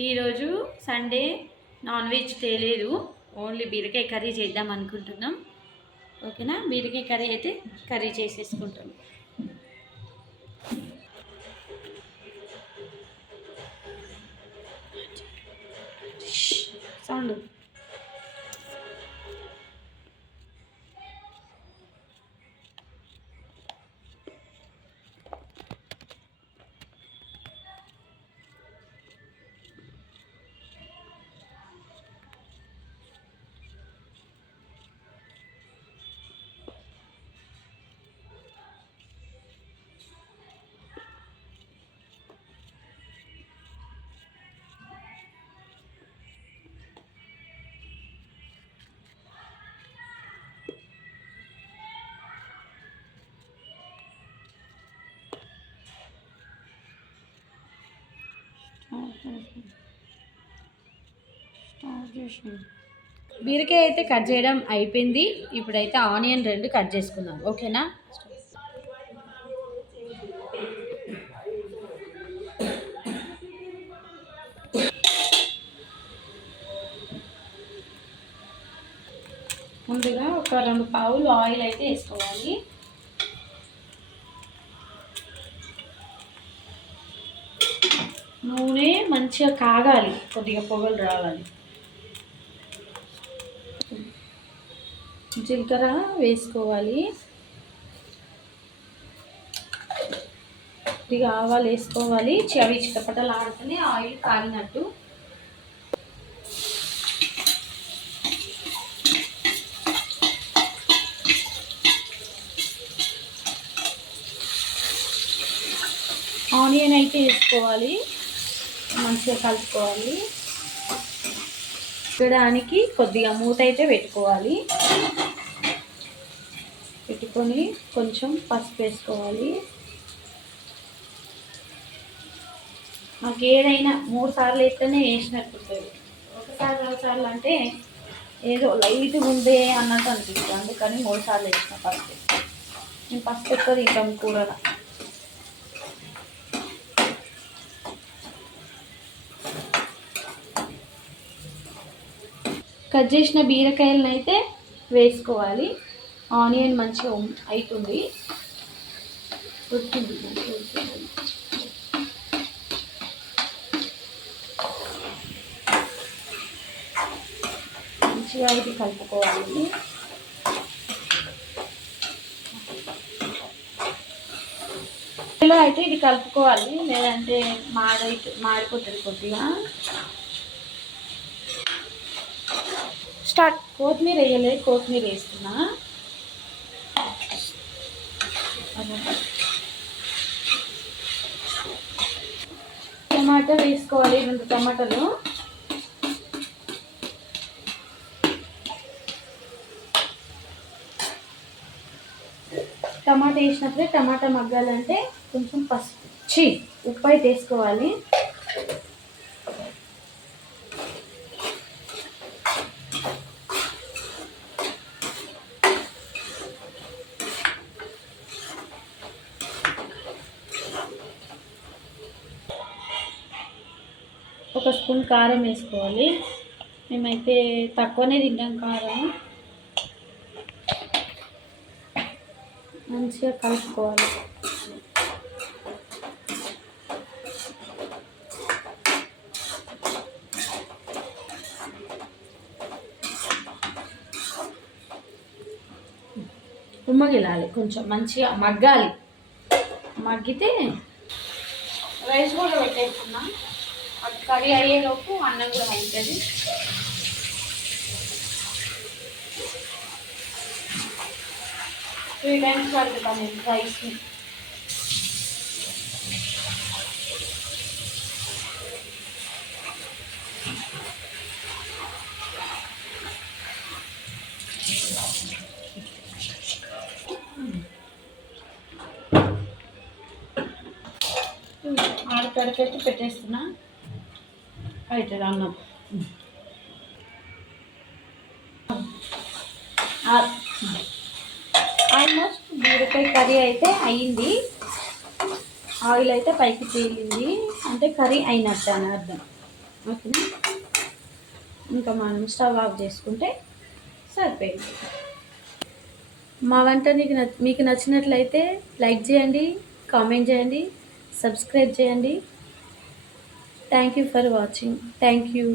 ఈరోజు Sunday non veg తేలేదు, only బీరకాయ కర్రీ చేద్దాం అనుకుంటున్నాం. ఓకేనా, బీరకాయ కర్రీ అయితే కర్రీ చేసేసుకుంటాం. సౌండ్ బీరకాయ అయితే కట్ చేయడం అయిపోయింది. ఇప్పుడైతే ఆనియన్ 2 కట్ చేసుకుందాం. ఓకేనా, ముందుగా ఒక 2 పావులు ఆయిల్ అయితే వేసుకోవాలి. నూనె మంచిగా కాగాలి, కొద్దిగా పొగలు రావాలి. జీలకర్ర వేసుకోవాలి, కొద్దిగా ఆవాలు వేసుకోవాలి. అవి చిటపటలు ఆడుతూనే ఆయిల్ కాగినట్టు. ఆనియన్ అయితే వేసుకోవాలి, మంచిగా కలుపుకోవాలి. ఉడకడానికి కొద్దిగా మూత అయితే పెట్టుకోవాలి. పెట్టుకొని కొంచెం పసుపు వేసుకోవాలి. మాకు ఏదైనా 3 సార్లు వేస్తేనే వేసినట్టు ఉంటుంది. 1 సారి 2 సార్లు అంటే ఏదో లైట్గా ఉందే అన్నట్టు అనిపిస్తుంది. అందుకని 3 సార్లు వేసిన పసుపు. నేను పసుపు ఎక్కువ తింటాం కూరలో. కట్ చేసిన బీరకాయలను అయితే వేసుకోవాలి. ఆనియన్ మంచిగా అవుతుంది, ఉడికింది. మంచిగా ఇది కలుపుకోవాలి. ఇలా అయితే ఇది కలుపుకోవాలి, లేదంటే మాడిపోతుంది కొద్దిగా. స్టార్ట్. కొత్తిమీర వేయలేదు, కొత్తిమీర వేస్తున్నా. టమాటా వేసుకోవాలి, 2 టమాటాలు. టమాటా వేసినప్పుడే టమాటా మగ్గాలంటే కొంచెం ఉప్పు అయితే వేసుకోవాలి. ఒక స్పూన్ కారం వేసుకోవాలి. మేమైతే తక్కువనే తింటాం కారం. మంచిగా కలుపుకోవాలి. ఉమ్మగిలాలి, కొంచెం మంచిగా మగ్గాలి. మగ్గితే రైస్ కూడా పెట్టేసుకున్నాం. అది కర్రీ అయ్యేలోపు అన్నం కూడా అవుతుంది. త్రీ టైమ్స్ కలుపుతాం నేను రైస్ని. ఆడకడికైతే పెట్టేస్తున్నా, అవుతుంది అన్నం. ఆల్మోస్ట్ బీరకాయ కర్రీ అయితే అయ్యింది. ఆయిల్ అయితే పైకి తేలింది అంటే కర్రీ అయినట్టు అని అర్థం. ఓకేనా. ఇంకా మనం స్టవ్ ఆఫ్ చేసుకుంటే సరిపోయింది. మా వంట మీకు నచ్చినట్లయితే లైక్ చేయండి, కామెంట్ చేయండి, సబ్స్క్రైబ్ చేయండి. Thank you for watching. Thank you.